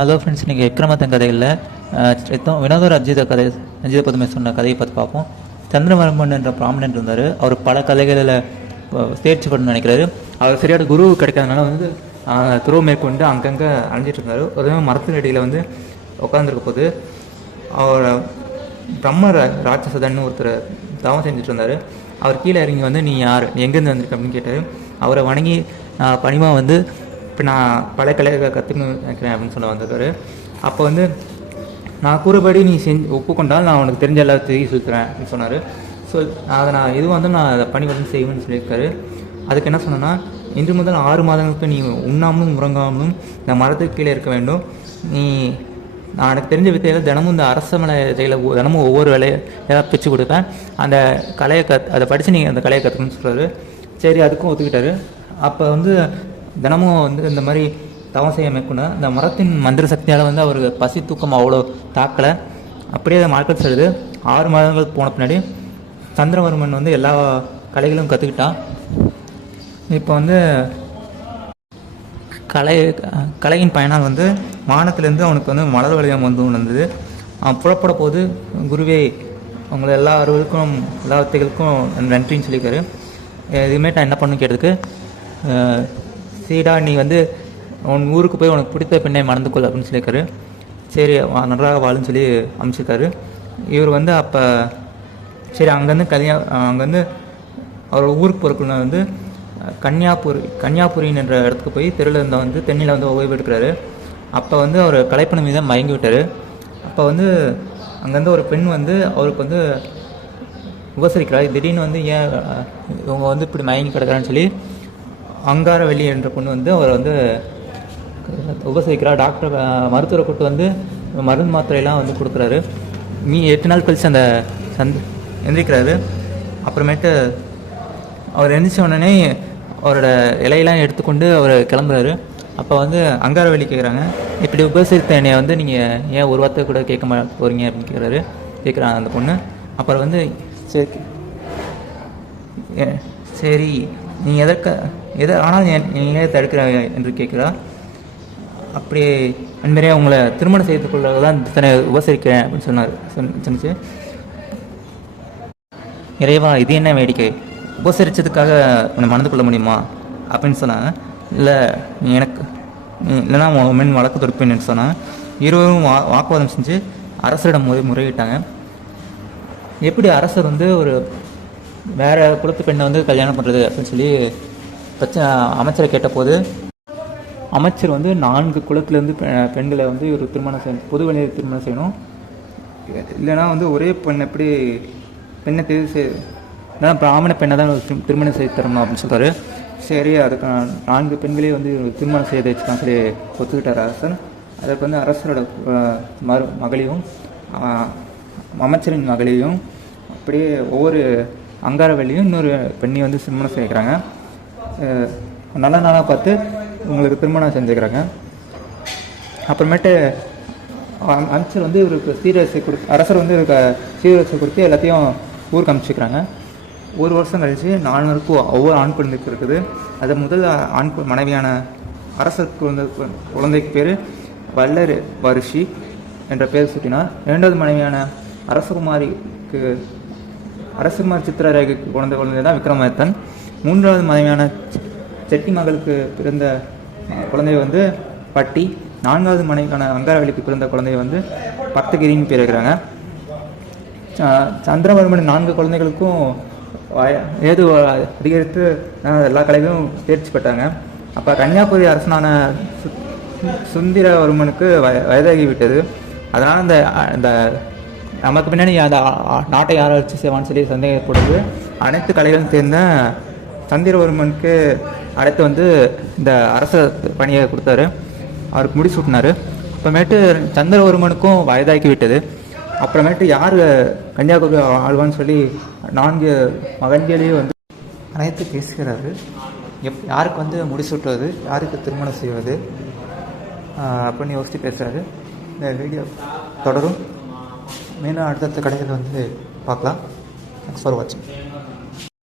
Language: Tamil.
ஹலோ ஃப்ரெண்ட்ஸ், நீங்கள் விக்ரமாதித்தன் கதையில் வினோத ரஞ்சித பதுமை சொன்ன கதையை பார்த்து பார்ப்போம். சந்திரவர்மன் என்ற பிராமணன் இருந்தார். அவர் பல கதைகளில் தேர்ச்சி பண்ணணும்னு நினைக்கிறாரு. அவர் சரியான குரு கிடைக்காதனால துறவு மேற்கொண்டு அங்கங்கே அழிஞ்சிட்டு இருந்தார். அதே மரத்தின் அடியில் உட்காந்துருக்க போது அவர் பிரம்ம ராட்சசதன்னு ஒருத்தர் தவம் செஞ்சுட்டு இருந்தார். அவர் கீழே இறங்கி நீ யார், நீ எங்கேருந்து வந்திருக்க அப்படின்னு கேட்டார். அவரை வணங்கி பணிமாக இப்போ நான் பல கலைகளை கற்றுக்கணும்னு நினைக்கிறேன் அப்படின்னு சொல்ல வந்திருக்காரு. அப்போ நான் கூறுபடி நீ ஒப்புக்கொண்டால் நான் உனக்கு தெரிஞ்ச எல்லாத்தையும் சொல்லிக்கிறேன் அப்படின்னு சொன்னார். ஸோ அதை நான் எதுவும் நான் அதை பணி செய்வேன்னு சொல்லியிருக்காரு. அதுக்கு என்ன சொன்னேன்னா, இன்று முதல் 6 மாதங்களுக்கு நீ உண்ணாமலும் உறங்காமலும் இந்த மரத்துக்கு கீழே இருக்க வேண்டும். நான் எனக்கு தெரிஞ்ச வித்தையில் தினமும் இந்த அரச மலை இதையில் தினமும் ஒவ்வொரு வேலையை ஏதாவது பிச்சு கொடுப்பேன். அந்த கலையை அதை படித்து நீங்கள் அந்த கலையை கற்றுக்கணும்னு சொல்கிறாரு. சரி, அதுக்கும் ஒத்துக்கிட்டாரு. அப்போ தினமும் இந்த மாதிரி தவம் செய்ய மேற்கொண்டு இந்த மரத்தின் மந்திர சக்தியால் அவருக்கு பசி தூக்கம் அவ்வளோ தாக்கலை. அப்படியே அதை மார்க்கெட் செல்லுது. 6 மாதங்கள் போன பின்னாடி சந்திரவர்மன் எல்லா கலைகளும் கற்றுக்கிட்டான். இப்போ கலையின் பயனால் வானத்திலேருந்து அவனுக்கு மலர் வளையம் வந்தது. அவன் புறப்பட போது, குருவே அவங்கள எல்லா அறிவுக்கும் எல்லா வித்தைகளுக்கும் நன்றின்னு சொல்லியிருக்காரு. இதுமாரி நான் என்ன பண்ணு கேட்டதுக்கு, சீடா நீ உன் ஊருக்கு போய் உனக்கு பிடித்த பெண்ணை மணந்துக்கொள் அப்படின்னு சொல்லியிருக்காரு. சரி, நன்றாக வாழுன்னு சொல்லி அமைச்சிருக்காரு. இவர் அப்போ சரி அங்கேருந்து அவர் ஊருக்கு போகிறக்குள்ள கன்னியாபுரின்னு என்ற இடத்துக்கு போய் தெருவில் இருந்த தென்னியில் ஓய்வு எடுக்கிறாரு. அப்போ அவர் கலைப்பணம் மீது மயங்கி விட்டார். அப்போ அங்கேருந்து ஒரு பெண் அவருக்கு உபசரிக்கிறார். திடீர்னு ஏன் இவங்க இப்படி மயங்கி கிடக்கிறான்னு சொல்லி அங்காரவல்லி என்ற பொண்ணு அவர் உபசரிக்கிறார். டாக்டர் மருத்துவரை கூட்டு மருந்து மாத்திரையெல்லாம் கொடுக்குறாரு. 8 நாள் கழிச்சு அந்த எந்திரிக்கிறாரு. அப்புறமேட்டு அவர் எந்திரிச்ச உடனே அவரோட இலையெல்லாம் எடுத்துக்கொண்டு அவர் கிளம்புறாரு. அப்போ அங்காரவல்லி கேட்குறாங்க, இப்படி உபசரித்த என்னை நீங்கள் ஏன் ஒரு வார்த்தை கூட கேட்க போகிறீங்க அப்படின்னு கேட்குறாங்க அந்த பொண்ணு. அப்புறம் சரி நீங்கள் எதை ஆனால் நீங்கள் தடுக்கிறாங்க என்று கேட்குறா. அப்படியே அன்பரே உங்களை திருமணம் செய்து கொள்ள தான் இத்தனை உபசரிக்கிறேன் அப்படின்னு சொன்னிச்சு. இறைவா, இது என்ன வேடிக்கை, உபசரித்ததுக்காக உன்னை மணந்து கொள்ள முடியுமா அப்படின்னு சொன்னாங்க. இல்லை, நீ எனக்கு இல்லைனா உன் வழக்கு தொடுப்பேன்னு சொன்னாங்க. இருவரும் வாக்குவாதம் செஞ்சு அரசரிடம் முறையிட்டாங்க. எப்படி அரசர் ஒரு வேறு குலத்து பெண்ணை கல்யாணம் பண்ணுறது அப்படின்னு சொல்லி அமைச்சரை கேட்டபோது, அமைச்சர் 4 குலத்துலேருந்து பெண்களை ஒரு திருமணம் செய்யணும், பொது வழியில் திருமணம் செய்யணும். இல்லைனா ஒரே பெண் எப்படி பெண்ணை தேர்வு இல்லைனா பிராமண பெண்ணை தான் திருமணம் செய்து தரணும் அப்படின்னு சொல்கிறாரு. சரி, அதுக்கு 4 பெண்களே திருமணம் செய்து வச்சுக்கலாம் சரி ஒத்துக்கிட்டார் அரசர். அதுக்கு அரசரோட மகளையும் அமைச்சரின் மகளையும் அப்படியே ஒவ்வொரு அங்காரவல்லியும் இன்னொரு பெண்ணை திருமணம் செய்கிறாங்க. நல்ல நாளாக பார்த்து உங்களுக்கு திருமணம் செஞ்சுக்கிறாங்க. அப்புறமேட்டு அமைச்சர் இவருக்கு சீரரசை அரசர் இவருக்கு சீரரசை கொடுத்து எல்லாத்தையும் ஊருக்கு அனுப்பிச்சிக்கிறாங்க. 1 வருஷம் கழித்து 4 ஒவ்வொரு ஆண் குழந்தைக்கு இருக்குது. அது முதல் ஆண் மனைவியான அரசருக்கு குழந்தைக்கு பேர் வல்லர் வருஷி என்ற பேர் சூட்டினார். 2வது மனைவியான அரசகுமாரி சித்திரரேகைக்கு குழந்தை தான் விக்ரமாதித்தன். 3வது மனைவியான செட்டி மகளுக்கு பிறந்த குழந்தை பட்டி. 4வது மனைவியான அங்காரவல்லிக்கு பிறந்த குழந்தைய பக்தகிரின்னு பேர் வைக்கிறாங்க. சந்திரவர்மன் 4 குழந்தைகளுக்கும் ஏது அதிகரித்து எல்லா கலைகளும் தேர்ச்சி பெற்றாங்க. அப்போ கன்னியாகுமரி அரசனான சுந்தரவர்மனுக்கு வயதாகி விட்டது. அதனால் இந்த நமக்கு பின்னாடி அந்த நாட்டை யாரை வச்சு செய்வான்னு சொல்லி சந்தேகப்படுது. அனைத்து கலைகளும் சேர்ந்த சந்திரவர்மனுக்கு அடுத்து இந்த அரச பணியை கொடுத்தாரு. அவருக்கு முடிசூட்டினார். அப்புறமேட்டு சந்திரவர்மனுக்கும் வயதாக்கி விட்டது. அப்புறமேட்டு யார் கன்னியாகுமரி ஆழ்வான்னு சொல்லி 4 மகன்களையும் அனைத்து பேசுகிறாரு. யாருக்கு முடிசூட்டுவது, யாருக்கு திருமணம் செய்வது அப்படின்னு யோசித்து பேசுகிறாரு. இந்த வீடியோ தொடரும். மேலும் அடுத்தடுத்த கடைகள் பார்க்கலாம். தேங்க்ஸ் ஃபார் வாட்சிங்.